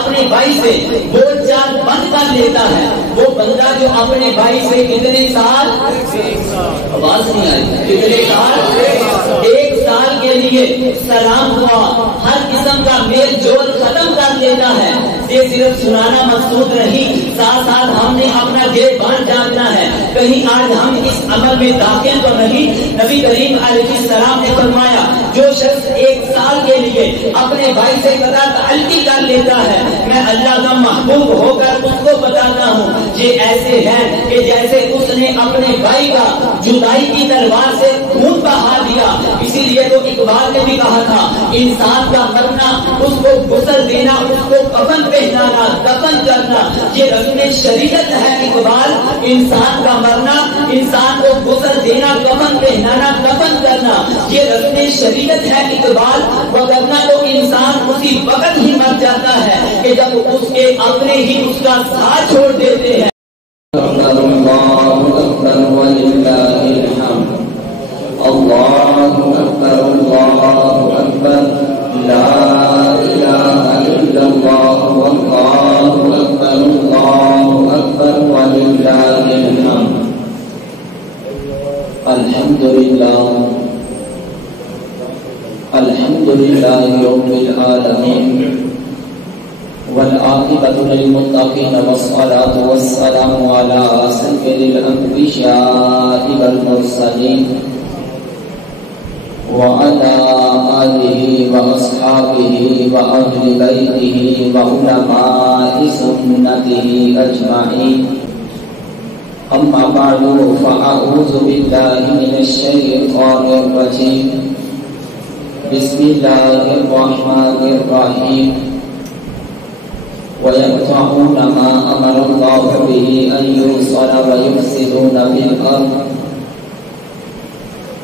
اپنے بھائی سے بول چال بند کر لیتا ہے، وہ بندہ جو اپنے بھائی سے کتنے سال، آواز نہیں آئی، کتنے سال، 1 سال کے لیے سلام ہوا، ہر قسم کا میل جول ختم کر لیتا ہے، یہ صرف سنانا مقصود نہیں، ساتھ ساتھ ہم نے اپنا گریبان جاننا ہے، کہیں آج ہم اس عمل میں داخل تو نہیں۔ نبی کریم علیہ السلام نے فرمایا جو شخص 1 سال کے لیے اپنے بھائی سے قطع تعلقی کر لیتا ہے، میں اللہ کا محبوب ہو کر اس کو بتاتا ہوں یہ ایسے ہیں کہ جیسے اس نے اپنے بھائی کا جدائی کی تلوار سے خون بہا دیا۔ اسی لیے تو اقبال نے بھی کہا تھا انسان کا مرنا، اس کو غسل دینا، اس کو کفن پہنانا، دفن کرنا، یہ رسم شریعت ہے اقبال۔ انسان کا مرنا، انسان کو غسل دینا، کفن پہنانا، دفن کرنا، یہ رسم شریعت ہے اقبال، وگرنہ تو انسان اسی وقت ہی مر جاتا ہے کہ جب اس کے اپنے ہی اس کا ساتھ چھوڑ دیتے ہیں۔ اللہ اکبر وللہ الحمد، اللہ اکبر اللہ اکبر، لا الہ الا اللہ، واللہ اکبر اللہ اکبر وللہ الحمد۔ الحمدللہ الحمدللہ رب العالمین، والعاقبۃ للمتقین، والصلاة والسلام علی سید الانبیاء والمرسلین، وعلى آلہ واصحابہ واہل بیتہ وعلماء سنتہ اجمعین، اما بعد فاعوذ باللہ من الشیطان الرجیم، بسم اللہ الرحمن الرحیم، وَيَقْطَعُونَ مَا أَمَرَ اللَّهُ بِهِ أَن يُوصَلَ وَيُفْسِدُونَ فِي الْأَرْضِ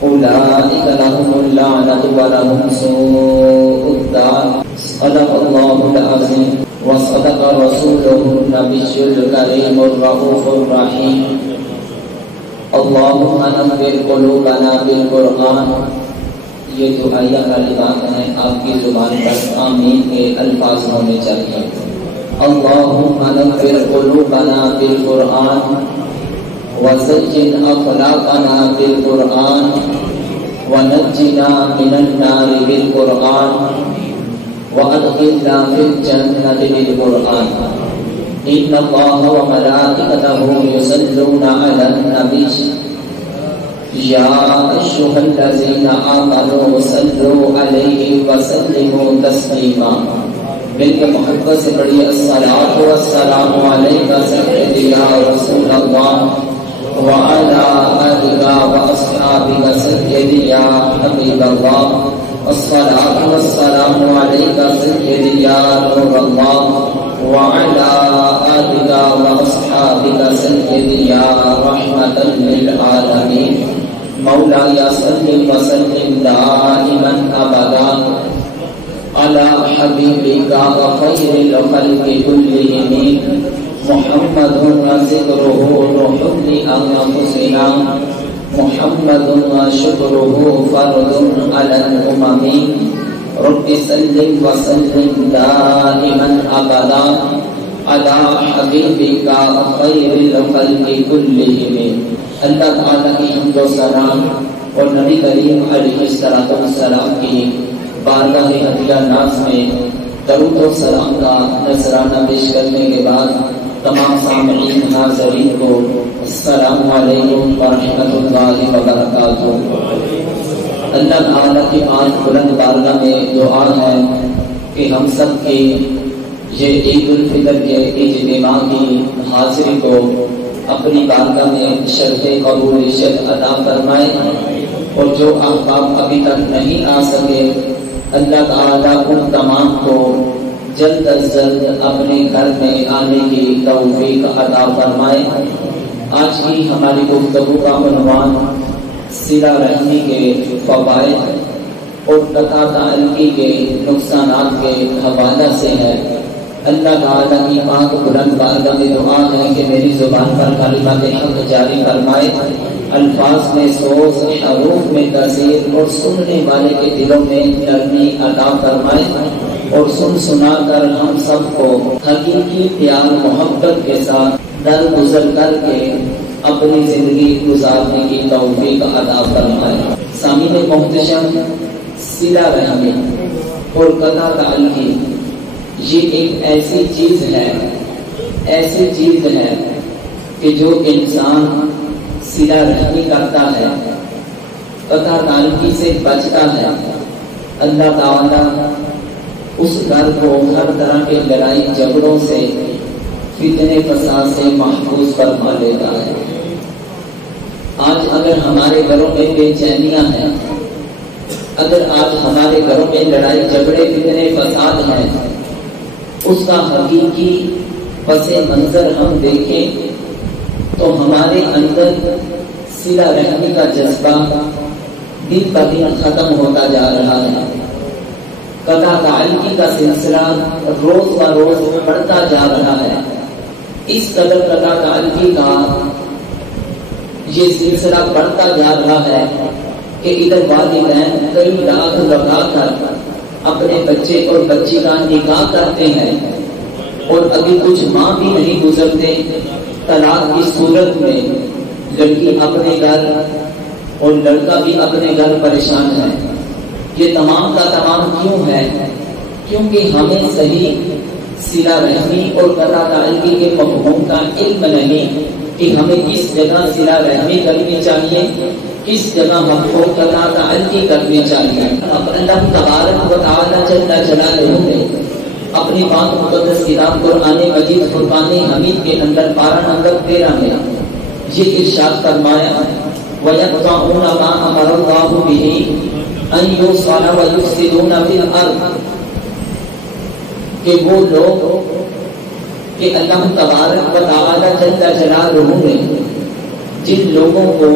أُولَٰئِكَ لَهُمُ اللَّعْنَةُ وَلَهُمْ سُوءُ الدَّارِ۔ صدق الله العظيم وصدق رسوله النبي الكريم الرؤوف الرحيم۔ اللهم نور قلوبنا بالقرآن۔ یہ جو آیہ کلمات ہیں آپ کی زبان پر آمین کے الفاظ ہونے چاہیے۔ اللهم نور قلوبنا بالقرآن، وزين أخلاقنا بالقرآن، ونجنا من النار بالقرآن، وأدخلنا في الجنة بالقرآن۔ إن الله وملائكته يصلون على النبي يا أيها الذين آمنوا صلوا عليه وسلموا تسليما۔ مل کے محبت سے پڑھیے الصلاۃ والسلام علیک سیدی یا رسول اللہ وعلی آلک واصحابک سیدی یا حبیب اللہ، الصلاۃ والسلام علیک سیدی یا نور اللہ وعلی آلک واصحابک سیدی یا رحمۃ للعالمین۔ مولاي صل وسلم دائما ابدا على حبيبك خير الخلق كلهم، محمد ذكره روح لأنفسنا، محمد شكره فرد على الأمم، رب سلم وسلم دائما ابدا على حبيبك خير الخلق كلهم۔ اللہ تعالیٰ کی حمد و ثنا اور نبی کریم علیہ السلام کی بارگاہ ہدیہ ناز میں درود و سلام کا نذرانہ پیش کرنے کے بعد تمام سامعین حاضرین کو السلام علیکم ورحمۃ اللہ وبرکاتہ۔ اللہ تعالیٰ کی پاک بلند بارگاہ میں دعا ہے کہ ہم سب کی یہ عید الفطر کے اجتماع کی حاضری کو اپنی بارگاہ میں شرط قبولیت عطا فرمائے، اور جو احباب ابھی تک نہیں آ سکے اللہ تعالیٰ ان تمام کو جلد از جلد اپنے گھر میں آنے کی توفیق عطا فرمائے۔ آج کی ہماری گفتگو کا عنوان صلہ رحمی کے فوائد اور قطع تعلقی کے نقصانات کے حوالے سے ہے۔ اللہ تعالیٰ کی پاک بلند بارگاہ میں دعا ہے کہ میری زبان پر کلمات حق جاری فرمائے، الفاظ میں سوز، حروف میں کثیر اور سننے والے کے دلوں میں نرمی عطا فرمائے۔ اور سن سنا کر ہم سب کو حقیقی پیار محبت کے ساتھ درگزر کر کے اپنی زندگی گزارنے کی توفیق عطا فرمائے۔ سامعین محتشم، صلہ رحمی اور قطع تعلقی یہ ایک ایسی چیز ہے کہ جو انسان صلہ رحمی کرتا ہے، قطع تعلقی سے بچتا ہے، اللہ تعالیٰ اس گھر کو ہر طرح کے لڑائی جھگڑوں سے، فتنے فساد سے محفوظ فرما لیتا ہے۔ آج اگر ہمارے گھروں میں بے چینیاں ہیں، اگر آج ہمارے گھروں میں لڑائی جھگڑے فتنے فساد ہیں، اس کا حقیقی پس منظر ہم دیکھیں تو ہمارے اندر صلہ رحمی کا جذبہ دن بہ دن ختم ہوتا جا رہا ہے۔ قطع تعلقی کا سلسلہ روز بروز بڑھتا جا رہا ہے۔ اس قدر قطع تعلقی کا یہ سلسلہ بڑھتا جا رہا ہے کہ ادھر والدین کئی لاکھ لگا کر اپنے بچے اور بچی کا نکاح کرتے ہیں، اور ابھی کچھ ماہ بھی نہیں گزرتے طلاق کی صورت میں لڑکی اپنے گھر اور لڑکا بھی اپنے گھر پریشان ہے۔ یہ تمام کا تمام کیوں ہے؟ کیونکہ ہمیں صحیح صلہ رحمی اور قطع تعلقی کے مفہوم کا علم نہیں کہ ہمیں کس جگہ صلہ رحمی کرنی چاہیے، کس جگہ ہم کو قطع تعلقی کرنی چاہیے۔ اللہ تبارک و تعالی جل جلالہ نے اپنی پاک مقدس کتاب قرآن مجید فرقان حمید کے اندر پارہ نمبر 13 میں یہ ارشاد فرمایا، وَيَقْطَعُونَ مَا أَمَرَ اللَّهُ بِهِ أَن يُوصَلَ وَيُفْسِدُونَ فِي الْأَرْضِ، کہ وہ لوگ کہ اللہ تبارک و تعالی جل جلالہ نے جن لوگوں کو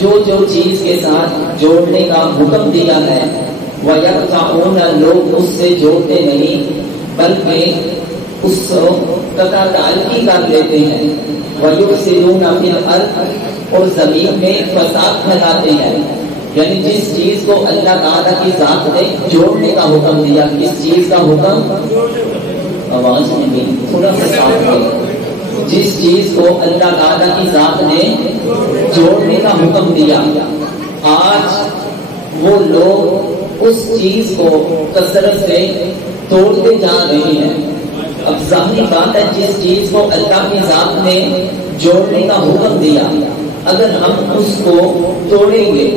جو چیز کے ساتھ جوڑنے کا حکم دیا ہے، وَيَقْطَعُونَ لوگ اس سے جوڑتے نہیں بلکہ اس قطع تعلقی کر لیتے ہیں، وَيُفْسِدُونَ فِي الْأَرْضِ اور زمین میں فساد پھیلاتے ہیں۔ یعنی جس چیز کو اللہ تعالیٰ کی ذات نے جوڑنے کا حکم دیا، کس چیز کا حکم؟ آواز نہیں، تھوڑا سا ساتھ دے۔ جس چیز کو اللہ تعالیٰ کی ذات نے جوڑنے کا حکم دیا، آج وہ لوگ اس چیز کو کثرت سے توڑتے جا رہے ہیں۔ اب ظاہری بات ہے، جس چیز کو اللہ کی ذات نے جوڑنے کا حکم دیا، اگر ہم اس کو توڑیں گے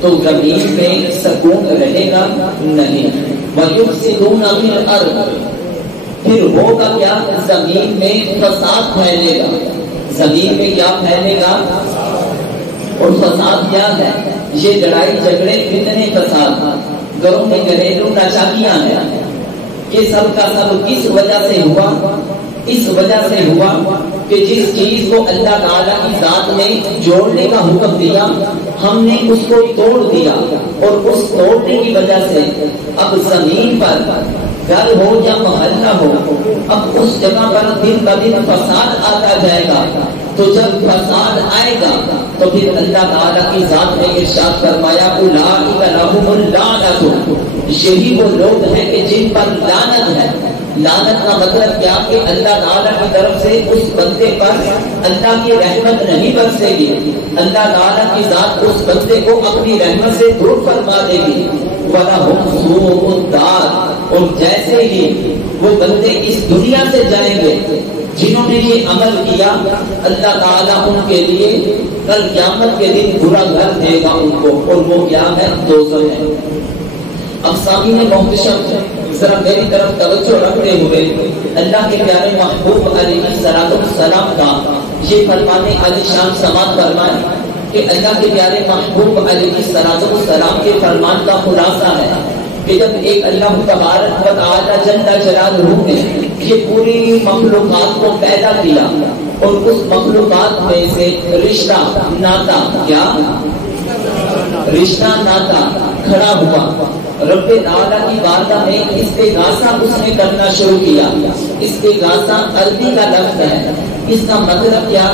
تو زمین میں سکون رہے گا نہیں۔ وَيُفْسِدُونَ فِي الْأَرْضِ پھر ہوگا کیا؟ زمین میں فساد پھیلے گا۔ زمین میں کیا پھیلے گا؟ اور فساد کیا ہے؟ یہ لڑائی جھگڑے فتنے فساد، گھروں میں گھریلو ناچاکیاں ہیں۔ یہ سب کا سب کس وجہ سے ہوا؟ اس وجہ سے ہوا کہ جس چیز کو اللہ تعالیٰ کی ذات نے جوڑنے کا حکم دیا، ہم نے اس کو توڑ دیا، اور اس توڑنے کی وجہ سے اب زمین پر گھر ہو یا محلہ ہو، اب اس جگہ پر دن بہ دن فساد آتا جائے گا۔ تو جب فساد آئے گا تو پھر اللہ تعالیٰ کی ذات نے ارشاد فرمایا، اولئک لہم اللعنۃ، یہی وہ لوگ ہیں کہ جن پر لعنت ہے۔ لعنت کا مطلب کیا؟ کہ اللہ تعالیٰ کی طرف سے اس بندے پر اللہ کی رحمت نہیں برسے گی، اللہ تعالیٰ کی ذات اس بندے کو اپنی رحمت سے دور فرما دے گی۔ وَلَهُمْ سُوءُ الدَّارِ اور جیسے ہی وہ بندے اس دنیا سے جائیں گے، جنہوں نے یہ عمل کیا، اللہ تعالیٰ ان کے لیے کل قیامت کے دن برا گھر دے گا ان کو، اور وہ کیا ہے؟ دوزخ ہے۔ اب سامعین محتشم، ذرا میری طرف توجہ رکھتے ہوئے اللہ کے پیارے محبوب علیہ السلام کا یہ فرمانے علی شان سماعت فرمائے کہ اللہ کے پیارے محبوب علیہ السلام کے فرمان کا خلاصہ ہے کہ جب ایک اللہ تبارک و تعالی جل جلالہ نے یہ پوری مخلوقات کو پیدا کیا، اور اس مخلوقات میں سے رشتہ ناتا، کیا رشتہ ناتا کھڑا ہوا، رب تعالیٰ کی بارگاہ میں استغاثہ اس نے کرنا شروع کیا۔ استغاثہ عربی کا لفظ ہے، اس کا مطلب کیا؟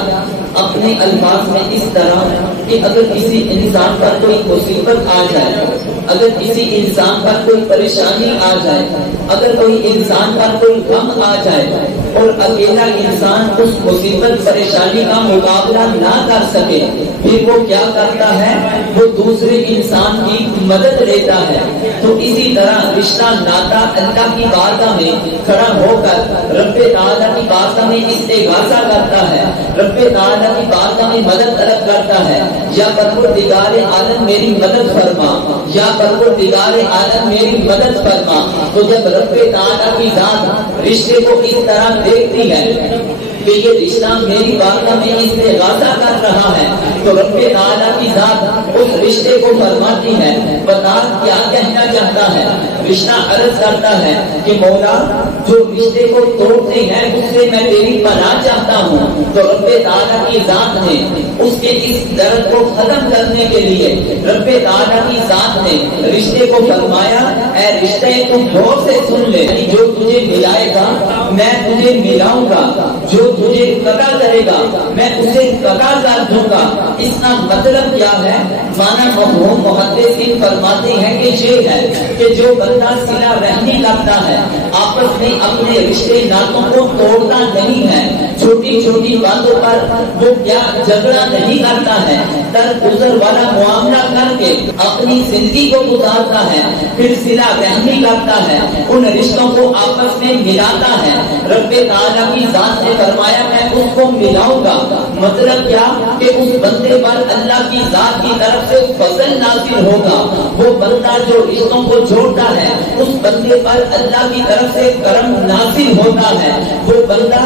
اپنے الفاظ میں اس طرح کہ اگر کسی انسان پر کوئی مصیبت آ جائے، اگر کسی انسان پر کوئی پریشانی آ جائے، اگر کوئی انسان پر کوئی غم آ جائے اور اکیلا انسان اس مصیبت پریشانی کا مقابلہ نہ کر سکے، پھر وہ کیا کرتا ہے؟ وہ دوسرے انسان کی مدد لیتا ہے۔ تو اسی طرح رشتہ ناتا اللہ کی بارگاہ میں کھڑا ہو کر رب تعالیٰ کی بارگاہ میں استغاثہ کرتا ہے، رب تعالیٰ کی بارگاہ میں مدد طلب کرتا ہے، یا پروردگار عالم میری مدد فرما، یا پروردگار عالم میری مدد فرما۔ تو جب رب تعالیٰ کی ذات رشتے کو اس طرح دیکھتی ہے کہ یہ رشتہ میری بارگاہ میں استغاثہ کر رہا ہے، تو رب تعالیٰ کی ذات اس رشتے کو فرماتی ہے، بتا کیا کہنا چاہتا ہے؟ رشتہ عرض کرتا ہے کہ مولا جو رشتے کو توڑتے ہیں اس سے میں تیری پناہ چاہتا ہوں۔ تو رب تعالیٰ کی ذات نے اس کے اس درد کو ختم کرنے کے لیے رب تعالیٰ کی ذات نے رشتے کو فرمایا، اے رشتے تم غور سے سن لے، جو تجھے ملائے گا میں تجھے ملاؤں گا، جو تجھے قطع کرے گا میں اسے قطع کر دوں گا۔ اس کا مطلب کیا ہے؟ مانا مفہوم محدثین فرماتے ہیں کہ یہ ہے کہ جو بندہ صلہ رحمی کرتا ہے، آپس میں اپنے رشتے ناتوں کو توڑتا نہیں ہے، چھوٹی چھوٹی باتوں پر وہ کیا جھگڑا نہیں کرتا ہے، درگزر والا معاملہ کر کے اپنی زندگی کو گزارتا ہے، پھر صلہ رحمی کرتا ہے، ان رشتوں کو آپس میں ملاتا ہے۔ رب تعالیٰ کی ذات نے فرمایا میں اس کو ملاؤں گا۔ مطلب کیا؟ کہ اس بندے پر اللہ کی ذات کی طرف سے فضل نازل ہوگا۔ وہ بندہ جو رشتوں کو جوڑتا ہے اس بندے پر اللہ کی طرف سے کرم نازل ہوتا ہے۔ وہ بندہ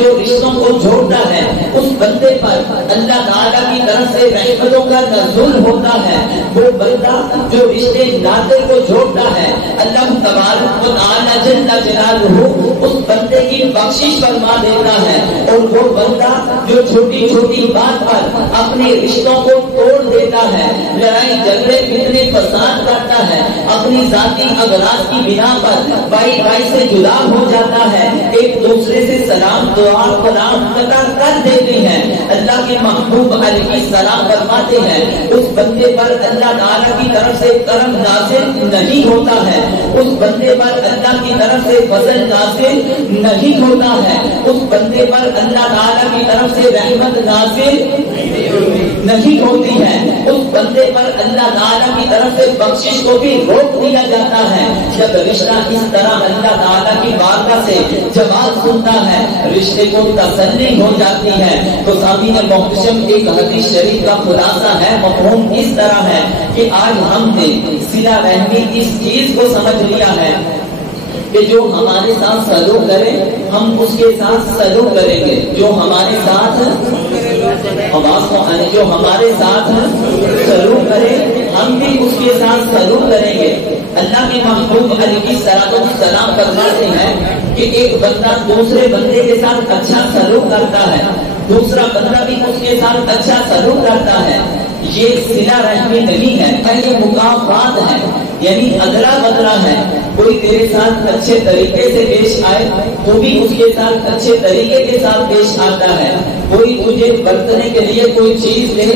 جو رشتوں کو جوڑتا ہے اس بندے پر اللہ تعالیٰ کی طرف سے رحمتوں کا نزول ہوتا ہے۔ وہ بندہ جو رشتے ناطے کو جوڑتا ہے اللہ تبارک و تعالیٰ جل جلالہ اس بندے کی بخشش فرما دیتا ہے۔ اور وہ بندہ جو چھوٹی چھوٹی بات پر اپنے رشتوں کو توڑ دیتا ہے، لڑائی جھگڑے فتنے فساد کرتا ہے، اپنی ذاتی اغراض کی بنا پر بھائی بھائی سے جدا ہو جاتا ہے، ایک دوسرے سے سلام دعا کلام قطع کر دیتے ہیں، اللہ کے محبوب علیہ السلام فرماتے ہیں اس بندے پر اللہ تعالیٰ کی طرف سے کرم نازل نہیں ہوتا ہے، اس بندے پر اللہ کی طرف سے فضل نازل نہیں ہوتا ہے، اس بندے پر اللہ تعالیٰ کی طرف سے رحمت نازل نہیں ہوتی ہے، اس بندے پر اللہ تعالیٰ کی طرف سے بخشش کو بھی روک دیا جاتا ہے۔ جب رشتہ اس طرح اللہ تعالیٰ کی بارگاہ سے جواب سنتا ہے، رشتے کو تسلی ہو جاتی ہے۔ تو سامعین محترم ایک حدیث شریف کا خلاصہ ہے، مفہوم اس طرح ہے کہ آج ہم نے صلہ رحمی اس چیز کو سمجھ لیا ہے کہ جو ہمارے ساتھ سلوک کرے ہم اس کے ساتھ سلوک کریں گے، جو ہمارے ساتھ آواز کو آنے جو ہمارے ساتھ سلوک کرے ہم بھی اس کے ساتھ سلوک کریں گے۔ اللہ کے محبوب علیہ السلام فرماتے ہیں کہ ایک بندہ دوسرے بندے کے ساتھ اچھا سلوک کرتا ہے، دوسرا بندہ بھی اس کے ساتھ اچھا سلوک کرتا ہے، یہ صلہ رحمی نہیں ہے، یہ مکافات ہے، یعنی ادلا بدلا ہے۔ کوئی تیرے ساتھ اچھے طریقے سے پیش آئے تو بھی اس کے ساتھ اچھے طریقے کے ساتھ پیش آتا ہے، کوئی تجھے برتنے کے لیے کوئی چیز دے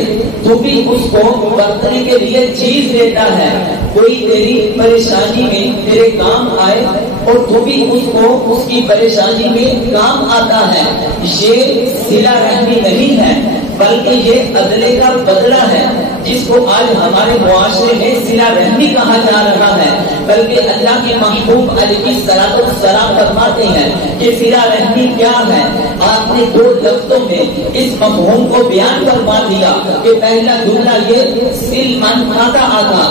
تو بھی اس کو برتنے کے لیے چیز دیتا ہے، کوئی تیری پریشانی میں تیرے کام آئے اور تو بھی اس کو اس کی پریشانی میں کام آتا ہے۔ یہ صلہ رحمی نہیں ہے بلکہ یہ عدلے کا بدلہ ہے، جس کو آج ہمارے معاشرے میں صلہ رحمی کہا جا رہا ہے۔ بلکہ اللہ کے محبوب علیہ السلام فرماتے ہیں کہ صلہ رحمی کیا ہے؟ آپ نے دو لفظوں میں اس مفہوم کو بیان فرما دیا کہ پہلا جملہ یہ سل من کھاتا آتا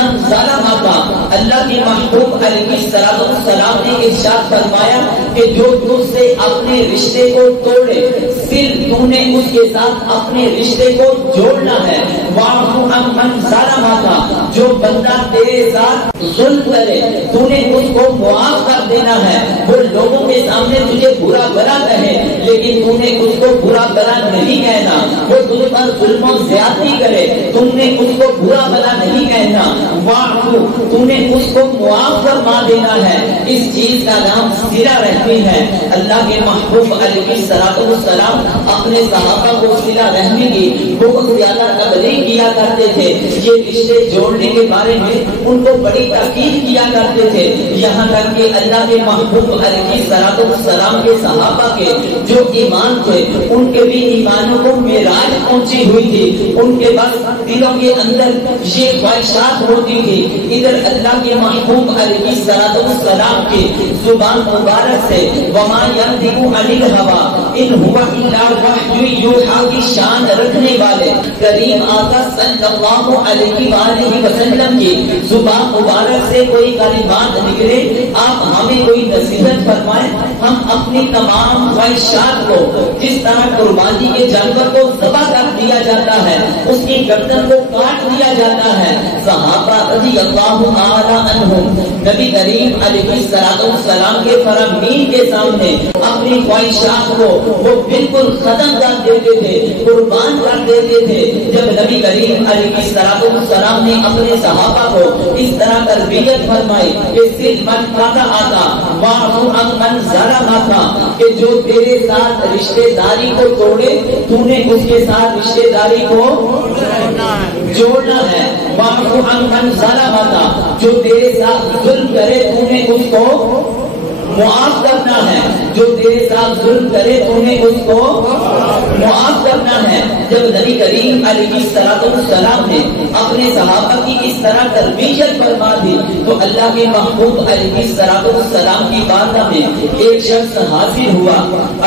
ان ظالم آتا۔ اللہ کے محبوب علیہ السلام نے ارشاد فرمایا کہ جو تجھ سے اپنے رشتے کو توڑے، سل تو نے اس کے ساتھ اپنے رشتے کو جوڑنا ہے واعف عمن ظلمک، جو بندہ تیرے ساتھ ظلم کرے تو نے اس کو معاف کر دینا ہے. وہ لوگوں کے سامنے تجھے برا بھلا کہے لیکن تو نے اس کو برا بھلا نہیں کہنا. وہ تجھ پر ظلم و زیادتی کرے تم نے اس کو برا بھلا نہیں کہنا. واعف، تو نے اس کو معاف فرما دینا ہے. اس چیز کا نام صلہ رحمی ہے. اللہ کے محبوب علیہ السلام اپنے صحابہ کو صلہ رحمی کی بہت زیادہ تبلیغ کیا کرتے تھے. یہ رشتے جوڑنے کے بارے میں ان کو بڑی تاکید کیا کرتے تھے. یہاں تک کہ اللہ کے محبوب علیہ السلام کے صحابہ کے جو ایمان تھے ان کے بھی ایمانوں کو معراج پہنچی ہوئی تھی. ان کے بس دلوں کے اندر یہ خواہشات ہوتی تھی. ادھر اللہ کے محبوب علیہ السلام کی زبان مبارک سے وما ينطق عن الهوى ان هو الا وحی یوحی کی شان رکھنے والے کریم آقا صلی اللہ علیہ وآلہ وسلم کی زبان مبارک سے کوئی کلمات نکلے آپ ہمیں کوئی نصیحت فرمائیں. ہم اپنی تمام خواہشات کو جس طرح قربانی کے جانور کو ذبح کر دیا جاتا ہے اس کی گردن کو کاٹ دیا جاتا ہے. صحابہ رضی اللہ تعالی عنہم نبی کریم علیہ السلام کے فرامین کے سامنے اپنی خواہشات کو وہ بالکل ختم کر دیتے تھے، قربان کر دیتے تھے. جب نبی کریم علیہ السلام نے اپنے صحابہ کو اس طرح تربیت فرمائی کہ صرف من کاتا آتا واعف عمن ظلمک، کہ جو تیرے ساتھ رشتے داری کو توڑے تو نے اس کے ساتھ رشتے داری کو جوڑنا ہے. واعف عمن ظلمک، جو تیرے ساتھ ظلم کرے تو نے اس کو معاف کرنا ہے. جو تیرے ساتھ ظلم کرے تو نے اس کو معاف کرنا ہے. جب نبی کریم علیہ السلام نے اپنے صحابہ کی اس طرح تربیت فرما دی تو اللہ کے محبوب علیہ السلام کی بارگاہ میں ایک شخص حاضر ہوا.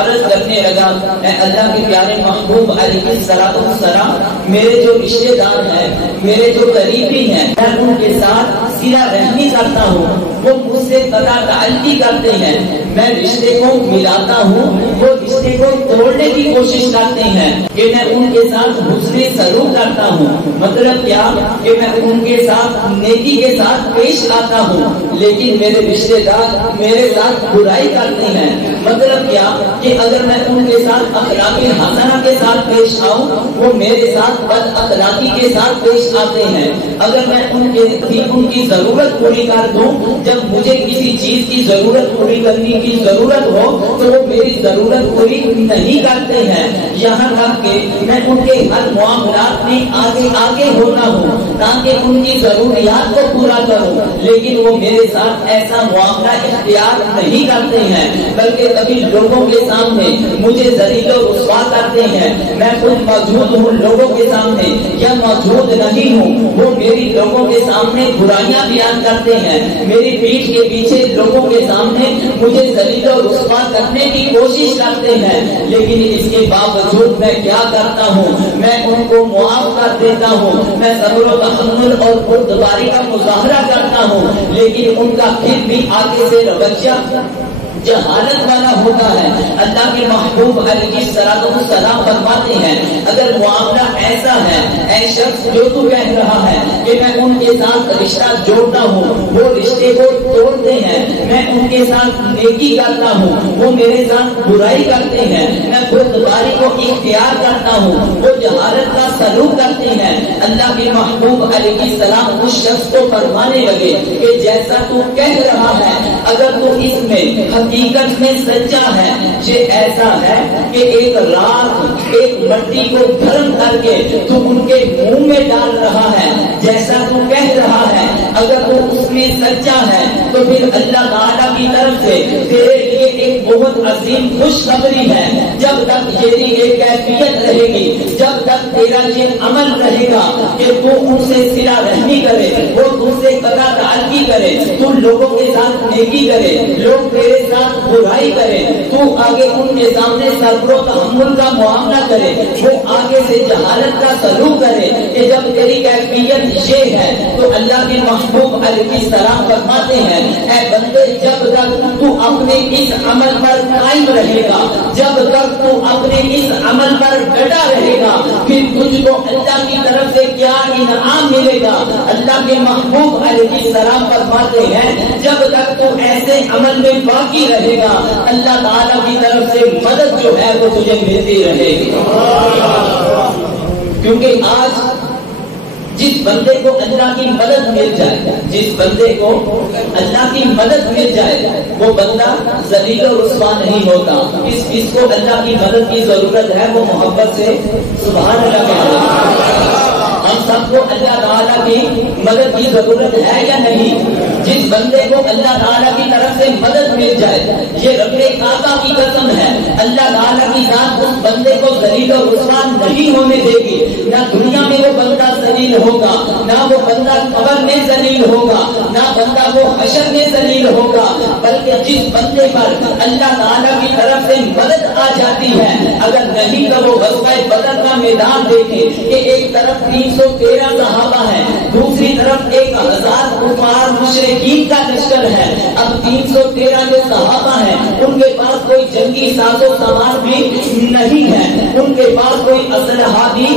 عرض کرنے لگا اے اللہ کے پیارے محبوب علیہ السلام، میرے جو رشتے دار ہیں، میرے جو قریبی ہیں، میں ان کے ساتھ صلہ رحمی کرتا ہوں، وہ مجھ سے قطع تعلقی کرتے ہیں. میں رشتے کو ملاتا ہوں، وہ رشتے کو توڑنے کی کوشش کرتے ہیں کہ میں ان کے ساتھ حسن سلوک کرتا ہوں. مطلب کیا کہ میں ان کے ساتھ نیکی کے ساتھ پیش آتا ہوں لیکن میرے رشتے دار میرے ساتھ برائی کرتے ہیں. مطلب کیا کہ اگر میں ان کے ساتھ اخلاقی حسنہ کے ساتھ پیش آؤں وہ میرے ساتھ بد اخلاقی کے ساتھ پیش آتے ہیں. اگر میں ان کی ضرورت پوری کر دوں، جب مجھے کسی چیز کی ضرورت پوری کرنے کی ضرورت ہو تو وہ میری ضرورت پوری نہیں کرتے ہیں. یہاں تک کہ میں ان کے ہر معاملات میں آگے ہوتا ہوں تاکہ ان کی ضروریات کو پورا کروں، لیکن وہ میرے ساتھ ایسا معاملہ اختیار نہیں کرتے ہیں بلکہ کبھی لوگوں کے سامنے مجھے ذلیل و رسوا کرتے ہیں. میں خود موجود ہوں لوگوں کے سامنے یا موجود نہیں ہوں، وہ میری لوگوں کے سامنے برائیاں بیان کرتے ہیں، میری پیٹھ کے پیچھے لوگوں کے سامنے مجھے ذلیل و رسوا کرنے کی کوشش کرتے ہیں. لیکن اس کے باوجود میں کیا کرتا ہوں، میں ان کو معاف کر دیتا ہوں، میں صبر و تحمل اور بردباری کا مظاہرہ کرتا ہوں، لیکن ان کا پھر بھی آگے سے رویہ جہالت والا ہوتا ہے. اللہ کے محبوب علیہ السلام فرماتے ہیں اگر معاملہ ایسا ہے اے شخص جو تو کہہ رہا ہے کہ میں ان کے ساتھ رشتہ جوڑتا ہوں وہ رشتے کو توڑتے ہیں، میں ان کے ساتھ نیکی کرتا ہوں وہ میرے ساتھ برائی کرتے ہیں، میں بردباری کو اختیار کرتا ہوں وہ جہالت کا سلوک کرتے ہیں. اللہ کے محبوب علیہ السلام اس شخص کو فرمانے لگے کہ جیسا تو کہہ رہا ہے اگر تو اس میں حقیقت میں سچا ہے، یہ ایسا ہے کہ ایک رات ایک مٹی کو گرم کر کے تو ان کے منہ میں ڈال رہا ہے، جیسا تو کہہ رہا ہے اگر وہ اس میں سچا ہے تو پھر اللہ تعالیٰ کی طرف سے تیرے لیے ایک بہت عظیم خوشخبری ہے. جب تک تیری یہ کیفیت رہے گی، جب تک تیرا یہ عمل رہے گا کہ تو ان سے صلہ رحمی کرے، وہ تم سے قطع تعلقی کرے، تو لوگوں کے ساتھ نیکی کرے، لوگ تیرے ساتھ برائی کرے، تو آگے ان کے سامنے صبر و تحمل کا معاملہ کرے، وہ آگے سے جہالت کا سلوک کرے کہ جب تیری کیفیت یہ ہے تو اللہ کے محبوب علیہ السلام فرماتے ہیں اے بندے جب تک تو اپنے اس عمل پر قائم رہے گا، جب تک تو اپنے اس عمل پر ڈٹا رہے گا، پھر تجھ کو اللہ کی طرف سے کیا انعام ملے گا؟ اللہ کے محبوب علیہ السلام فرماتے ہیں جب تک تو ایسے عمل میں باقی رہے گا اللہ تعالیٰ کی طرف سے مدد جو ہے وہ تجھے ملتی رہے گی. کیونکہ آج جس بندے کو اللہ کی مدد مل جائے، جس بندے کو اللہ کی مدد مل جائے وہ بندہ ذلیل و رسوا نہیں ہوتا. اس کو اللہ کی مدد کی ضرورت ہے وہ محبت سے سبحان اللہ کہہ. ہم سب کو اللہ تعالیٰ کی مدد کی ضرورت ہے یا نہیں؟ جس بندے کو اللہ تعالیٰ کی طرف سے مدد مل جائے، یہ رب کعبہ کی قسم ہے، اللہ تعالیٰ کی ذات اس بندے کو ذلیل و رسوا نہیں ہونے دے گی. نہ دنیا میں وہ بندہ ذلیل ہوگا، نہ وہ بندہ قبر میں ذلیل ہوگا، نہ بندہ وہ حشر میں ذلیل ہوگا، بلکہ جس بندے پر اللہ تعالیٰ کی طرف سے مدد آ جاتی ہے، اگر نہیں تو وہ غزوہ بدر کا میدان دیکھے کہ ایک طرف 313 صحابہ ہیں، دوسری طرف 1000 کفار مشرکین کا لشکر ہے. اب 313 جو صحابہ ہیں ان کے پاس کوئی جنگی ساز و سامان بھی نہیں ہے، ان کے پاس کوئی اسلحہ بھی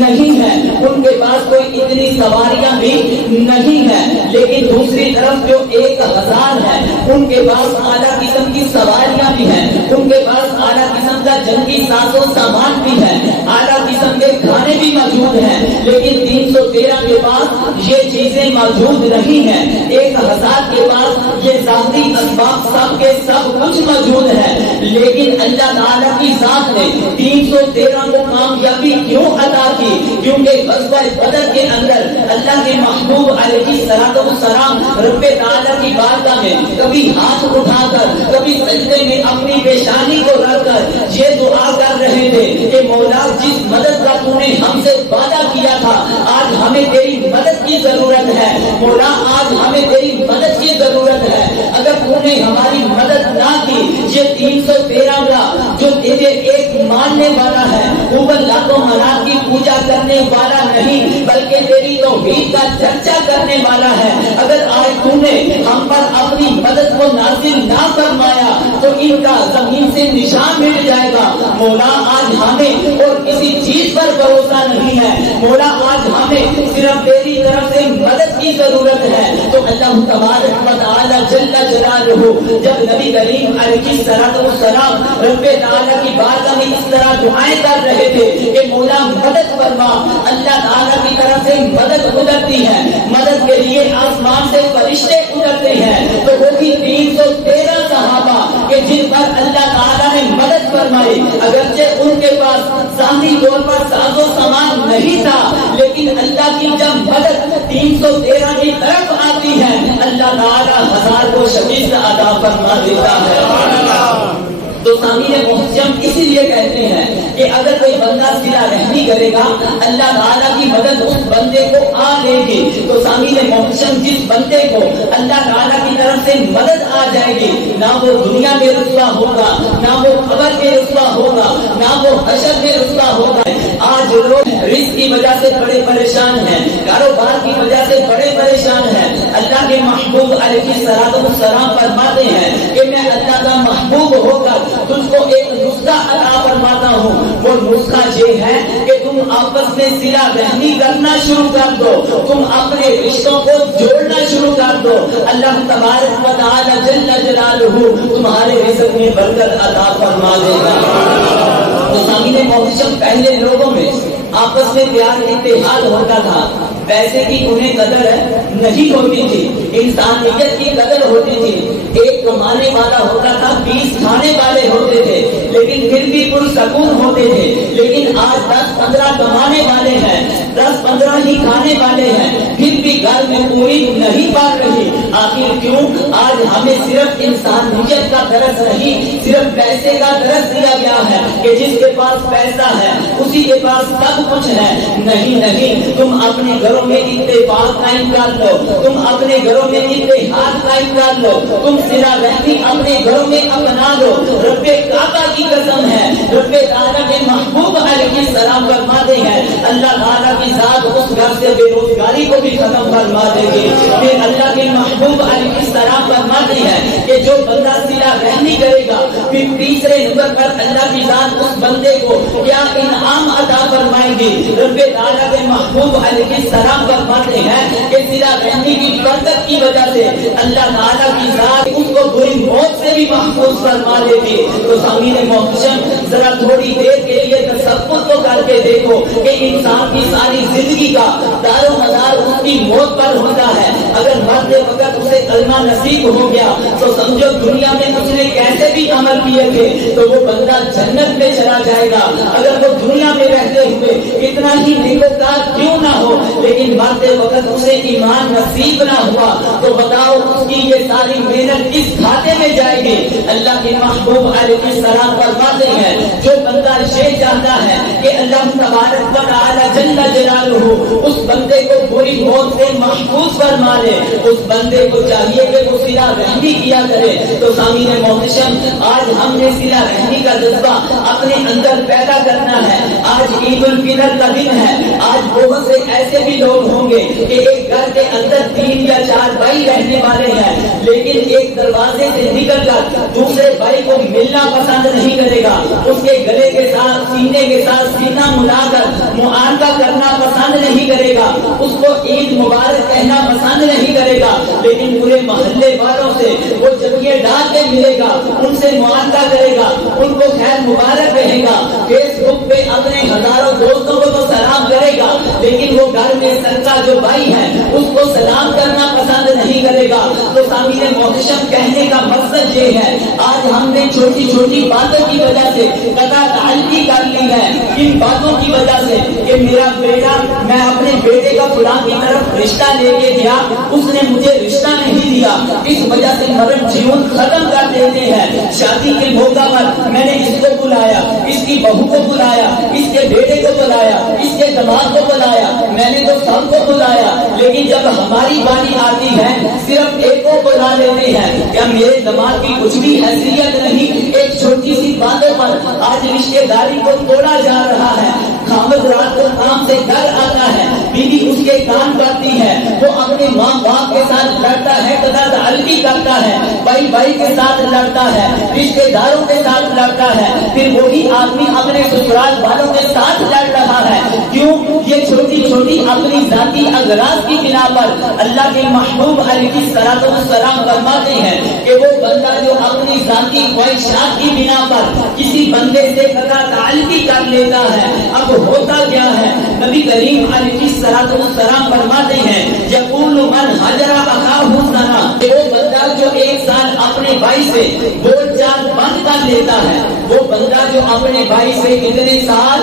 نہیں ہے، ان کے پاس کوئی اتنی سواریاں بھی نہیں ہے، لیکن دوسری طرف جو 1000 ہے ان کے پاس اعلیٰ قسم کی سواریاں بھی ہیں، ان کے پاس اعلیٰ قسم کا جنگی ساز و سامان بھی ہے، اعلیٰ قسم کے کھانے بھی موجود ہیں، لیکن 313 کے پاس یہ چیزیں موجود نہیں ہیں. 1000 کے پاس یہ ذاتی اسباب سب کے سب کچھ موجود ہے، لیکن اللہ تعالیٰ کی ذات نے 313 کو کامیابی کیوں عطا کی؟ کیونکہ غزوہ بدر کے اندر اللہ کے محبوب علیہ السلام رب تعالیٰ کی بارگاہ میں کبھی ہاتھ اٹھا کر کبھی سجدے میں اپنی پیشانی کو رکھ کر یہ دعا کر رہے تھے کہ مولا جس مدد کا تو نے ہم سے وعدہ کیا تھا آج ہمیں تیری مدد کی ضرورت ہے. مولا آج ہمیں تیری مدد کی ضرورت ہے. اگر تو نے ہماری مدد نہ کی یہ 313 کا جو تیرے ایک ماننے والا ہے اوپر لاتوں منات کی پوجا کرنے والا نہیں بلکہ تیری توحید کا چرچا کرنے والا ہے، اگر آج تو نے ہم پر اپنی مدد کو نازل نہ فرمایا تو ان کا زمین سے نشان مٹ جائے گا. مولا آج ہمیں اور کسی چیز پر بھروسہ نہیں ہے، مولا آج ہمیں صرف تیری طرف سے مدد کی ضرورت ہے. تو اللہ تبارک و تعالی جل جلالہ جب نبی کریم علیہ السلام رب تعالی کی بارگاہ میں اس طرح دعائیں کر رہے تھے کہ مولا مدد فرما، اللہ تعالی کی طرف سے مدد اترتی ہے، مدد کے لیے آسمان سے فرشتے اترتے ہیں. تو وہ بھی 313 صحابہ کہ جن پر اللہ تعالی نے مدد فرمائی، اگرچہ ان کے پاس ظاہری طور پر ساز و سامان نہیں تھا لیکن اللہ کی جب مدد 313 کی طرف آتی ہے اللہ تعالی 1000 کو شدید عطا فرما دیتا ہے. تو سامعین محترم اسی لیے کہتے ہیں کہ اگر کوئی بندہ صلہ رحمی کرے گا اللہ تعالیٰ کی مدد اس بندے کو آ لے گی. تو سامعین محترم جس بندے کو اللہ تعالیٰ کی طرف سے مدد آ جائے گی نہ وہ دنیا میں رسوا ہوگا، نہ وہ قبر میں رسوا ہوگا، نہ وہ حشر میں رسوا ہوگا. آج لوگ رزق کی وجہ سے بڑے پریشان ہیں، کاروبار کی وجہ سے بڑے پریشان ہیں. اللہ کے محبوب علیہ السلام فرماتے ہیں کہ میں اللہ کا محبوب ہو کر تجھ کو ایک نسخہ عطا فرماتا ہوں. وہ نسخہ یہ ہے کہ تم آپس میں صلہ رحمی کرنا شروع کر دو، تم اپنے رشتوں کو جوڑنا شروع کر دو. اللہ تبارک و تعالی جل جلالہ تمہارے رزق میں برکت عطا فرما دے گا. تو سامعین محترم پہلے لوگوں میں آپس میں پیار اتحاد ہوتا تھا، پیسے کی انہیں قدر نہیں ہوتی تھی، انسانیت کی قدر ہوتی تھی. ایک کمانے والا ہوتا تھا 20 کھانے والے ہوتے تھے لیکن پھر بھی پرسکون ہوتے تھے. لیکن آج 10-15 کمانے والے ہیں، 10-15 ہی کھانے والے ہیں، پھر بھی گھر میں پوری نہیں پال رہی. آخر کیوں؟ آج ہمیں صرف انسانیت کا درس نہیں، صرف پیسے کا درس دیا گیا ہے کہ جس کے پاس پیسہ ہے اسی کے پاس سب کچھ ہے. نہیں، تم اپنے گھروں میں اتفاق قائم کر لو، تم اپنے گھروں میں اتحاد قائم کر لو، تم صلہ رحمی اپنے گھروں میں اپنا لو. رب کعبہ کی قسم ہے، رب تعالیٰ کے محبوب علیہ السلام فرماتے ہیں اللہ تعالیٰ کی ذات اس گھر سے بے روزگاری کو بھی ختم فرما دے گی. پھر اللہ کے محبوب علیہ السلام فرماتے ہیں کہ جو بندہ صلہ رحمی کرے گا. پھر تیسرے نمبر پر اللہ کی ذات اس بندے کو کیا انعام عطا فرمائیں گے. رب تعالیٰ کے محبوب علیہ السلام فرماتے ہیں کہ صلہ رحمی کی برکت کی وجہ سے اللہ تعالیٰ کی ذات اس کو بری موت سے بھی محفوظ فرما دے گی. تو سامعین محترم ذرا تھوڑی دیر کے لیے تصور تو کر کے دیکھو کہ انسان کی ساری زندگی کا دار و مدار اس کی موت پر ہوتا ہے. اگر مرتے وقت اسے کلمہ نصیب ہو گیا تو سمجھو دنیا میں اس نے کیسے بھی عمل کیے تھے تو وہ بندہ جنت میں چلا جائے گا. اگر وہ دنیا میں رہتے ہوئے اتنا ہی نیکوکار کیوں نہ ہو لیکن مرتے وقت اسے ایمان نصیب نہ ہوا تو بتاؤ اس کی یہ ساری محنت کس کھاتے میں جائے گی. اللہ کے محبوب علیہ السلام فرماتے ہیں جو بندہ یہ چاہتا ہے کہ اللہ تبارک و تعالی جل جلالہ اس بندے کو بری موت سے محفوظ فرما لے اس بندے کو چاہیے کہ وہ صلہ رحمی کیا کرے. تو سامعین محترم آج ہم نے صلہ رحمی کا جذبہ اپنے اندر پیدا کرنا ہے. آج عید الفطر کا دن ہے. آج بہت سے ایسے بھی لوگ ہوں گے کہ ایک گھر کے اندر 3 یا 4 بھائی رہنے والے ہیں لیکن ایک دروازے سے نکل کر دوسرے بھائی کو ملنا پسند نہیں کرے گا. اس کے گلے کے ساتھ سینے کے ساتھ سینہ ملا کر معانقہ کرنا پسند نہیں کرے گا. اس کو عید مبارک کہنا پسند نہیں کرے گا لیکن پورے محلے والوں سے وہ جبکہ ڈال کے ملے گا ان سے معانقہ کرے گا ان کو خیر مبارک کہے گا. فیس بک پہ اپنے ہزاروں دوستوں کو تو سلام کرے گا لیکن وہ گھر میں سر کا جو بھائی ہے اس کو سلام کرنا پسند نہیں کرے گا. تو سامعین محترم کہنے کا مقصد یہ ہے آج ہم نے چھوٹی چھوٹی باتوں کی وجہ سے قطع تعلقی کر لی ہے. ان باتوں کی وجہ سے کہ میرا بیٹا میں اپنے بیٹے کا فلاں کی طرف رشتہ لے کے گیا اس نے مجھے رشتہ نہیں دیا اس وجہ سے مرم جیون ختم کر دیتے ہیں. شادی کے موقع پر میں نے اس کو بلایا اس کی بہو کو بلایا اس کے بیٹے کو بلایا اس کے دماغ کو بلایا میں نے تو سب کو بلایا لیکن جب ہماری باری آتی ہے صرف ایک کو بلا لیتے ہیں. کیا میرے دماغ کی کچھ بھی حیثیت نہیں؟ ایک چھوٹی سی باتوں پر آج رشتے داری کو توڑا جا رہا ہے. خامد رات کو کام سے گھر آتا ہے بیوی اس کے کام کرتی ہے وہ اپنے ماں باپ کے ساتھ لڑتا ہے قطع تعلقی کرتا ہے بھائی بھائی کے ساتھ لڑتا ہے رشتے داروں کے ساتھ لڑتا ہے پھر وہی آدمی اپنے سسرال والوں کے ساتھ لڑ رہا ہے. کیوں؟ یہ چھوٹی چھوٹی اپنی ذاتی اغراض کی بنا پر اللہ کے محبوب علیہ السلام فرماتے ہیں کہ وہ بندہ جو اپنی ذاتی خواہشات کی بنا پر کسی بندے سے قطع تعلقی کر لیتا ہے اب ہوتا کیا ہے. نبی کریم علیہ السلام فرماتے ہیں یقول من حجر اخاہ سنا وہ بندہ جو ایک سال اپنے بھائی سے بول چال بند کر لیتا ہے وہ بندہ جو اپنے بھائی سے کتنے سال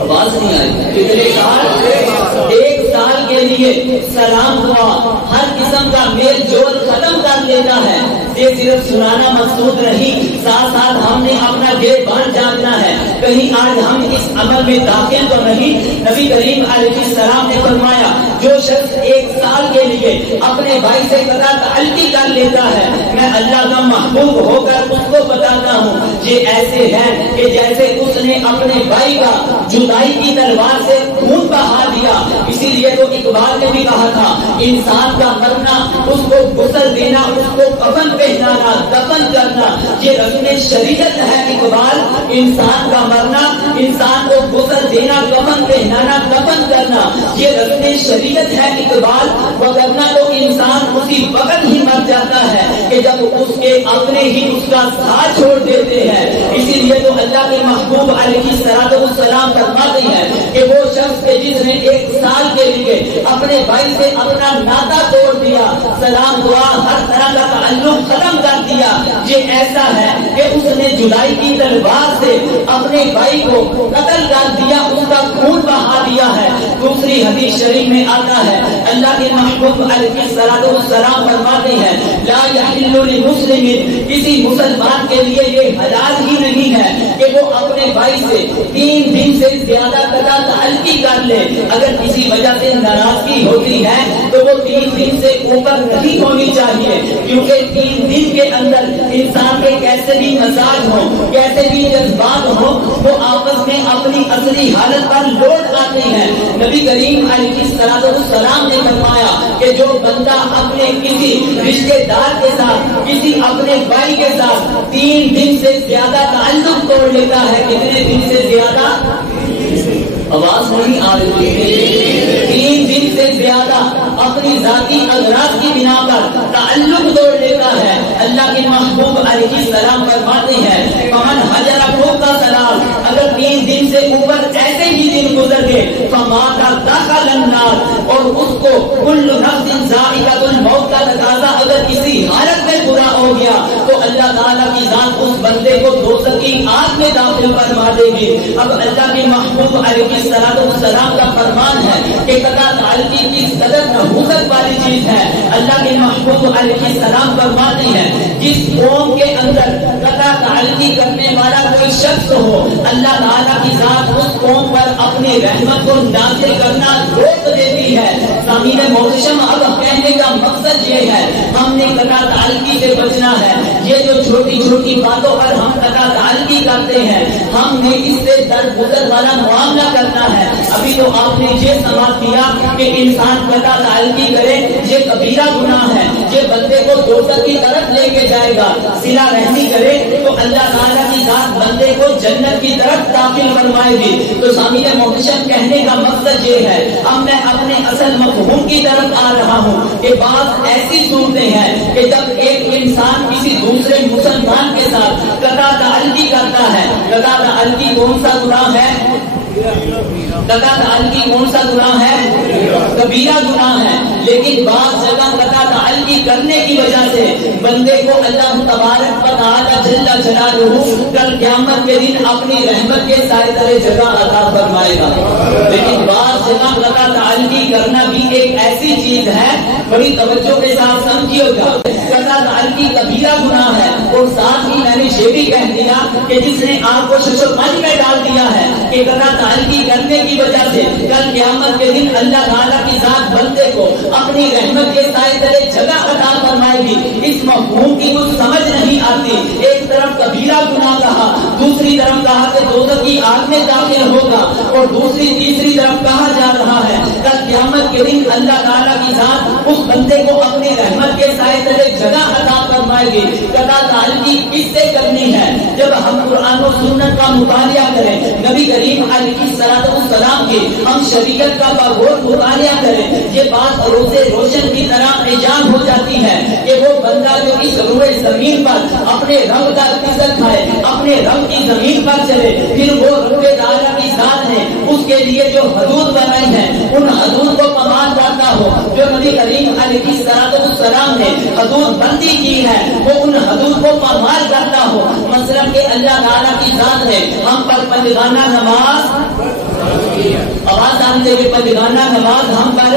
آواز نہیں آئی کتنے سال 1 سال کے لیے سلام ہوا ہر قسم کا میل جول ختم کر لیتا ہے. یہ صرف سنانا مقصود نہیں ساتھ ساتھ ہم نے اپنا گریبان جاننا ہے کہیں آج ہم اس عمل میں داخل تو نہیں. نبی کریم علیہ السلام نے فرمایا جو شخص 1 سال کے لیے اپنے بھائی سے قطع تعلقی کر لیتا ہے میں اللہ کا محبوب ہو کر اس کو بتاتا ہوں یہ ایسے ہے کہ جیسے اس نے اپنے بھائی کا جدائی کی تلوار سے خون بہا دیا. اسی لیے تو اقبال نے بھی کہا تھا انسان کا مرنا اس کو غسل دینا اس کو کفن پہنانا دفن کرنا یہ رسم شریعت ہے. اقبال انسان کا مرنا انسان کو غسل دینا کفن پہنانا دفن کرنا یہ رسم شریعت ہے. اقبال وگرنہ تو انسان اسی وقت ہی مر جاتا ہے کہ جب اس کے اپنے ہی اس کا ساتھ چھوڑ دیتے ہیں. اسی لیے تو اللہ کے محبوب علیہ السلام فرماتے ہیں کہ وہ شخص کے جس نے 1 سال کے لیے اپنے بھائی سے اپنا ناطا توڑ دیا سلام دعا ہر طرح کا تعلق ختم کر دیا یہ ایسا ہے کہ اس نے جدائی کی تلوار سے اپنے بھائی کو قتل کر دیا اس کا خون بہا دیا ہے. دوسری حدیث شریف میں آتا ہے اللہ کے محبوب علیہ السلام فرماتے ہیں لا یحل لمسلم کسی مسلمان کے لیے یہ حلال ہی نہیں ہے کہ وہ اپنے بھائی سے 3 دن سے زیادہ قطع تعلقی کر لے. اگر کسی وجہ سے ناراضگی ہوتی ہے تو وہ 3 دن سے اوپر نہیں ہونی چاہیے کیونکہ 3 دن کے اندر انسان کے کیسے بھی مزاج ہو کیسے بھی جذبات ہو وہ آپس میں اپنی اصلی حالت پر لوٹ آتے ہیں. نبی کریم علیہ السلام نے فرمایا کہ کہ جو بندہ اپنے کسی رشتے دار کے ساتھ کسی اپنے بھائی کے ساتھ 3 دن سے زیادہ تعلق توڑ لیتا ہے. کتنے دن سے زیادہ؟ آواز نہیں آ رہی. 3 دن سے زیادہ اپنی ذاتی اغراض کی بنا پر تعلق توڑ لیتا ہے. اللہ کے محبوب علیہ السلام فرماتے ہیں فمن حجرہ کا سلام، اگر 3 دن سے اوپر ایسے ہی دن گزر گئے فمات دخل النار، اور اس کو کل نفس ذائقۃ الموت کا تقاضا اگر کسی حالت میں پورا ہو گیا تو اللہ تعالیٰ کی ذات اس بندے کو دوزخ کی آگ میں داخل فرما دے گی. اب اللہ کے محبوب علیہ السلام کا فرمان ہے کہ قطع تعلقی کس قدر نحوست والی چیز ہے. اللہ کے محبوب علیہ السلام فرماتے ہیں جس قوم کے اندر قطع تعلقی کرنے والا کوئی شخص ہو، اللہ تعالیٰ کی ذات اس قوم پر اپنی رحمت کو نازل کرنا روک دیتی ہے. سامعین محترم، اب کہنے کا مقصد یہ ہے ہم نے قطع تعلقی سے بچنا ہے. یہ جو چھوٹی چھوٹی باتوں پر ہم قطع تعلقی کرتے ہیں، ہم نے اس سے درگزر والا معاملہ کرنا ہے. ابھی تو آپ نے یہ سماعت کیا کہ انسان قطع تعلقی کرے یہ کبیرہ گناہ ہے، یہ بندے کو دوزخ کی طرف لے کے جائے گا. صلہ رحمی کرے تو اللہ تعالیٰ کی ذات بندے کو جنت کی طرف داخل فرمائے گی. تو سامعین محترم، کہنے کا مقصد یہ ہے اب میں اپنے اصل مفہوم کی طرف آ رہا ہوں کہ بعض ایسی صورتیں ہیں کہ جب ایک انسان کسی دوسرے مسلمان کے ساتھ قطع تعلقی کرتا ہے. قطع تعلقی کون سا گناہ ہے؟ قطع تعلقی کون سا گناہ ہے؟ کبیرہ گناہ ہے. لیکن بعض جگہ قطع تعلقی کرنے کی وجہ سے بندے کو اللہ تبارک و تعالی جل جلالہ کل قیامت کے دن اپنی رحمت کے سائے تلے جگہ عطا فرمائے گا. لیکن بعض جگہ قطع تعلقی کرنا بھی ایک ایسی چیز ہے، بڑی توجہ کے ساتھ سمجھیے گا. قطع تعلقی کبیرہ گناہ ہے. اور ساتھ ہی میں نے یہ بھی کہہ دیا کہ جس نے آپ کو ششمنی میں ڈال دیا ہے کہ قطع تعلقی کرنے کی وجہ سے کل قیامت کے دن اللہ تعالیٰ کی ذات بندے کو اپنی رحمت کے سائے تلے جگہ عطا فرمائے گی. اس مفہوم کی کچھ سمجھ نہیں آتی. ایک طرف کبیرہ گناہ کہا، دوسری طرف کہا کہ دوزخ کی آگ میں داخل ہوگا، اور تیسری طرف کہا جا رہا ہے کل قیامت کے دن اللہ تعالیٰ کی ذات اس بندے کو اپنی رحمت کے سائے تلے جگہ عطا فرمائے گی. قطع تعلقی کس سے کرنی ہے؟ جب ہم قرآن و سنت کا مطالعہ کریں، نبی کریم علیہ السلام کی ہم شریعت کا بغور مطالعہ کریں، یہ بات روزے روشن کی طرح ایجاد ہو جاتی ہے کہ وہ بندہ جو اس روئے زمین پر اپنے رب کا عزت کھائے، اپنے رب کی زمین پر چلے، پھر وہ رب تعالیٰ کی ذات نے اس کے لیے جو حدود بنائی ہیں ان حدود کو پامال کرتا ہو. جو نبی کریم علیہ السلام نے حدود بندی کی ہے وہ ان حدود کو پامال کرتا ہو. مثلا کہ اللہ تعالیٰ کی ذات نے ہم پر پنجگانہ نماز، آواز آنے کے پنجگانہ نماز ہم پر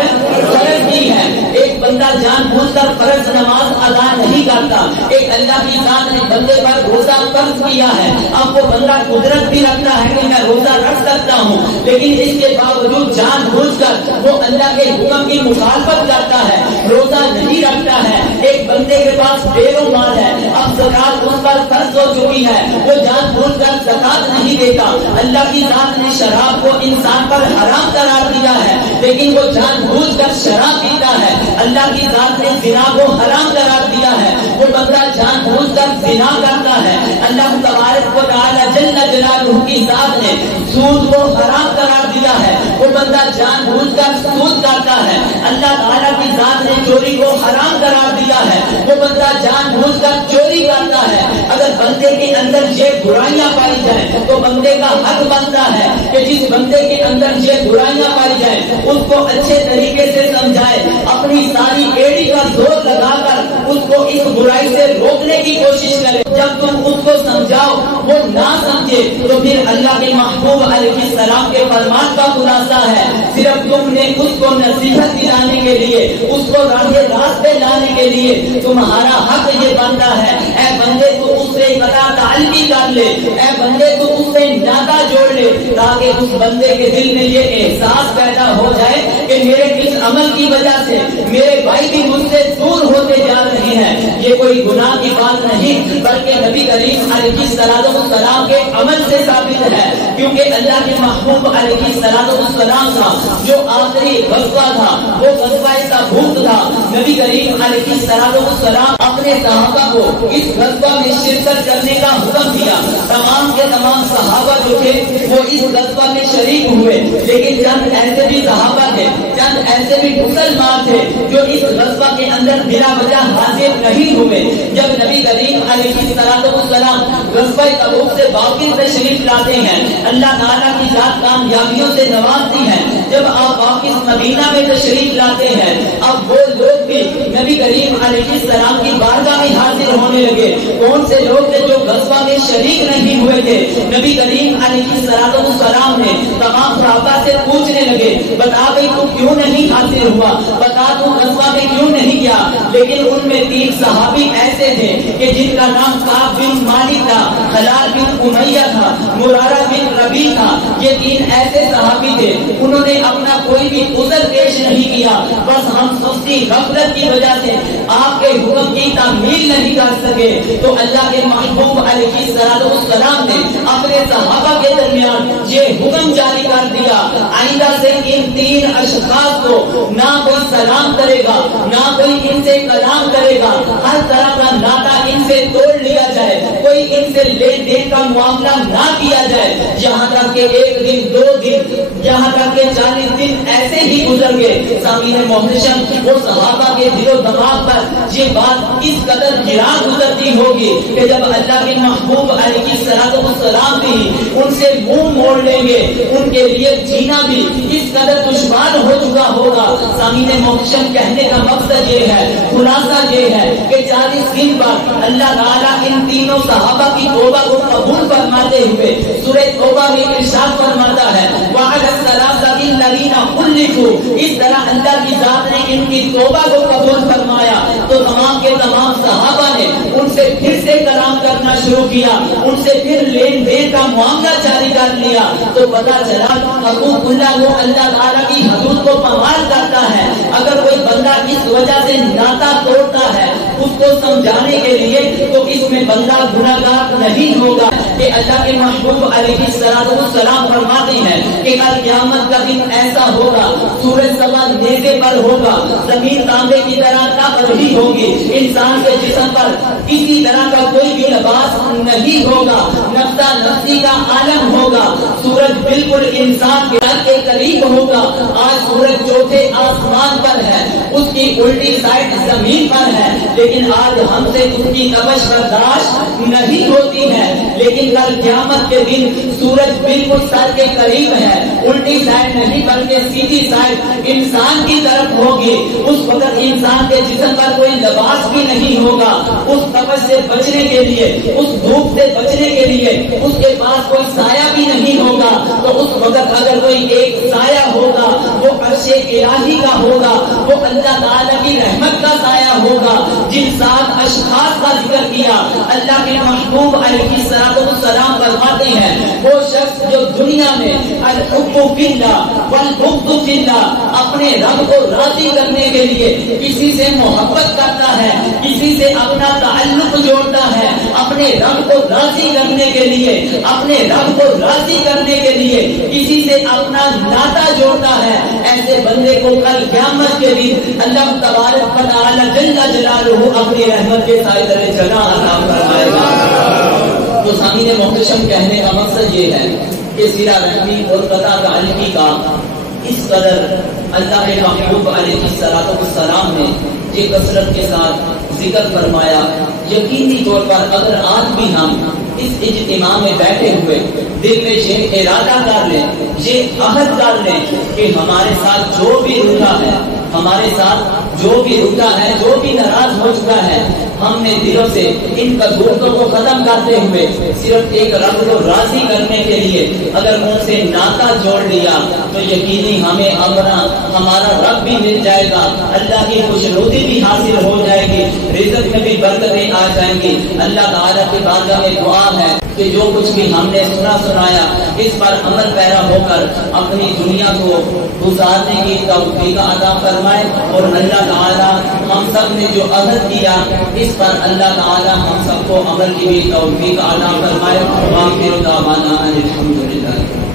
فرض کی ہے. ایک بندہ جان بوجھ کر فرض نماز ادا نہیں کرتا. ایک اللہ کی ذات نے بندے پر روزہ فرض کیا ہے. اب وہ بندہ قدرت بھی رکھتا ہے کہ میں روزہ رکھ سکتا ہوں، لیکن اس کے باوجود جان بوجھ کر وہ اللہ کے حکم کی مخالفت کرتا ہے، روزہ نہیں رکھتا ہے. ایک بندے کے پاس ڈھیروں مال ہے، اب زکات اس پر فرض ہو چکی ہے، وہ جان بوجھ کر زکات نہیں دیتا. اللہ کی ذات نے شراب کو انسان پر حرام قرار دیا ہے، لیکن وہ جان بوجھ کر شراب پیتا ہے. اللہ کی ذات نے زنا کو حرام قرار دیا ہے، وہ بندہ جان بوجھ کر زنا کرتا ہے. اللہ تبارک و تعالی جل جلالہ کی ذات نے سود کو حرام قرار دیا ہے، وہ بندہ جان بوجھ کر سود کرتا ہے. اللہ تعالیٰ کی ذات نے چوری کو حرام قرار دیا ہے، وہ بندہ جان بوجھ کر چوری کرتا ہے. اگر بندے کے اندر یہ برائیاں پائی جائیں تو بندے کا حق بنتا ہے کہ جس بندے کے اندر یہ برائیاں پائی جائیں اس کو اچھے طریقے سے سمجھائے، اپنی ساری ایڑی کا زور لگا کر اس کو اس برائی سے روکنے کی کوشش کرے. جب تم اس کو سمجھاؤ وہ نہ سمجھے تو پھر اللہ کے محبوب علیہ السلام کے فرمان کا خلاصہ ہے صرف تم نے اس کو نصیحت دلانے کے لیے، اس کو راہ راست پہ لانے کے لیے تمہارا حق یہ بنتا ہے اے بندے تو اس سے قطع تعلقی کر لے، اے بندے تو اس سے ناطہ جوڑ لے، تاکہ اس بندے کے دل میں یہ احساس پیدا ہو جائے کہ میرے اس عمل کی وجہ سے میرے بھائی بھی مجھ سے دور ہوتے جا رہے ہیں. یہ کوئی گناہ کی بات نہیں بلکہ نبی کریم علیہ السلام کے عمل سے ثابت ہے، کیونکہ اللہ کے محبوب علیہ السلام کا جو آخری غزوہ تھا وہ غزوہ تبوک تھا۔ نبی کریم علیہ السلام اپنے صحابہ کو اس غزوہ میں شرکت کرنے کا حکم دیا۔ تمام کے تمام صحابہ جو تھے وہ اس غزوہ میں شریک ہوئے، لیکن چند ایسے بھی صحابہ تھے، چند ایسے بھی مسلمان تھے جو اس غزوہ کے اندر بلا وجہ حاضر نہیں ہوئے۔ جب نبی کریم علیہ السلام غزوہ تبوک سے واپس تشریف لاتے ہیں، اللہ تعالیٰ کی ذات کامیابیوں سے نوازتی ہے۔ جب آپ واپس مدینہ میں تشریف لاتے ہیں، اب وہ لوگ بھی نبی کریم علیہ السلام کی بارگاہ میں حاضر ہونے لگے۔ کون سے لوگ تھے جو غزوہ میں شریک نہیں ہوئے تھے؟ نبی کریم علیہ السلام نے تمام صحابہ سے پوچھنے لگے، بتا بھائی تو کیوں نہیں حاضر ہوا، بتا تو غزوہ میں کیوں نہیں گیا؟ لیکن ان میں 3 صحابی ایسے تھے کہ جن کا نام کعب بن مالک تھا، خلال بن امیہ تھا، مرارہ بن ربیع تھا۔ یہ 3 ایسے صحابی تھے، انہوں نے اپنا کوئی بھی عذر پیش نہیں کیا، بس ہم سستی غفلت کی وجہ سے آپ کے حکم کی تعمیل نہیں کر سکے۔ تو اللہ کے محبوب علیہ السلام نے اپنے صحابہ کے درمیان یہ حکم جاری کر دیا، آئندہ سے ان 3 اشخاص کو نہ کوئی سلام کرے گا، نہ کوئی ان سے کلام کرے گا، ہر طرح کا ناطا ان سے توڑ لیا جائے، کوئی ان سے لین دین کا معاملہ نہ کیا جائے، یہاں تک کہ 1 دن 2 دن یہاں تک کہ 40 دن ایسے ہی گزر گئے۔ سامعین محترم، وہ صحابہ کے دل و دماغ پر یہ بات اس قدر گرا گزرتی ہوگی کہ جب اللہ کے محبوب علیہ السلام بھی ان سے منہ موڑ لیں گے، ان کے لیے جینا بھی اس قدر دشوار ہو چکا ہوگا۔ سامعین محترم، کہنے کا مقصد یہ ہے، خلاصہ یہ ہے کہ 40 دن بعد اللہ تعالیٰ ان تینوں صحابہ کی توبہ کو قبول فرماتے ہوئے سورہ توبہ میں ارشاد فرماتا ہے، وَعَلَى الثَّلَاثَةِ الَّذِينَ خُلِّفُوا، اس طرح اللہ کی ذات نے ان کی توبہ کو قبول فرمایا تو تمام کے تمام صحابہ نے ان سے پھر سے کلام کرنا شروع کیا، ان سے پھر لین دین کا معاملہ جاری کر لیا۔ تو پتا چلا حقوق اللہ وہ اللہ تعالیٰ کی حدود کو پامال کرتا ہے۔ اگر کوئی بندہ اس وجہ سے ناطا توڑتا ہے اس کو سمجھانے کے لیے تو اس میں بندہ گناہگار نہیں ہوگا کہ اللہ کے محبوب علیہ السلام فرماتے ہیں کہ کل قیامت کا دن ایسا ہوگا، سورج سوا نیزے پر ہوگا، زمین تانبے کی طرح تابر ہی ہوگی، انسان کے جسم پر کسی طرح کا کوئی بھی لباس نہیں ہوگا، نفسا نفسی کا عالم ہوگا، سورج بالکل انسان کے سر کے قریب ہوگا۔ آج سورج چوتھے آسمان پر ہے، اس کی الٹی سائڈ زمین پر ہے، لیکن آج ہم سے اس کی تپش برداشت نہیں ہوتی ہے۔ لیکن کل قیامت کے دن سورج بالکل سر کے قریب ہے، الٹی سائڈ نہیں بلکہ سیدھی سائڈ انسان کی طرف ہوگی۔ اس وقت انسان کے جسم پر کوئی لباس بھی نہیں ہوگا، اس تپش سے بچنے کے لیے، اس دھوپ سے بچنے کے لیے اس کے پاس کوئی سایہ بھی نہیں ہوگا۔ تو اس وقت اگر کوئی ایک سایہ ہوگا وہ عرش الہی کا ہوگا، وہ اللہ تعالیٰ کی رحمت کا سایہ ہوگا۔ جن 7 اشخاص کا ذکر کیا اللہ کے محبوب علیہ السلام فرماتے ہیں، وہ شخص جو دنیا میں الحب فی اللہ والبغض فی اللہ اپنے رب کو راضی کرنے کے لیے کسی سے محبت کرتا ہے، کسی سے اپنا تعلق جوڑتا ہے، اپنے رب کو راضی کرنے کے لیے، اپنے رب کو راضی کرنے کے لیے کسی سے اپنا ناطا جوڑتا ہے، ایسے بندے کو کل قیامت کے دن اللہ تبارک و تعالی جل جلالہ اپنی رحمت کے سائے تلے جگہ عطا فرمائے گا۔ تو سامعین محترم، کہنے کا مقصد یہ ہے کہ صلہ رحمی اور قطع تعلقی کا اس قدر اللہ کے محبوب علیہ السلام نے یہ کثرت کے ساتھ ذکر فرمایا۔ یقینی طور پر اگر آج بھی ہم اس اجتماع میں بیٹھے ہوئے دل میں یہ ارادہ کر لیں، یہ عہد کر لیں کہ ہمارے ساتھ جو بھی روٹا ہے، ہمارے ساتھ جو بھی روٹا ہے، جو بھی ناراض ہو چکا ہے، ہم نے دلوں سے ان قدرتوں کو ختم کرتے ہوئے صرف ایک رب کو راضی کرنے کے لیے اگر ان سے ناطا جوڑ لیا تو یقینی ہمیں ہمارا رب بھی مل جائے گا، اللہ کی خوشنودی بھی حاصل ہو جائے گی، رزق میں بھی برکتیں آ جائیں گی۔ اللہ تعالیٰ کی بارگاہ میں دعا ہے کہ جو کچھ بھی ہم نے سنایا اس پر عمل پیرا ہو کر اپنی دنیا کو گزارنے کی توفیق عطا فرمائے، اور اللہ تعالیٰ ہم سب نے جو عہد کیا اس پر اللہ تعالیٰ ہم سب کو عمل کی بھی توفیق عطا فرمائے۔ وآخر دعوانا الحمدللہ۔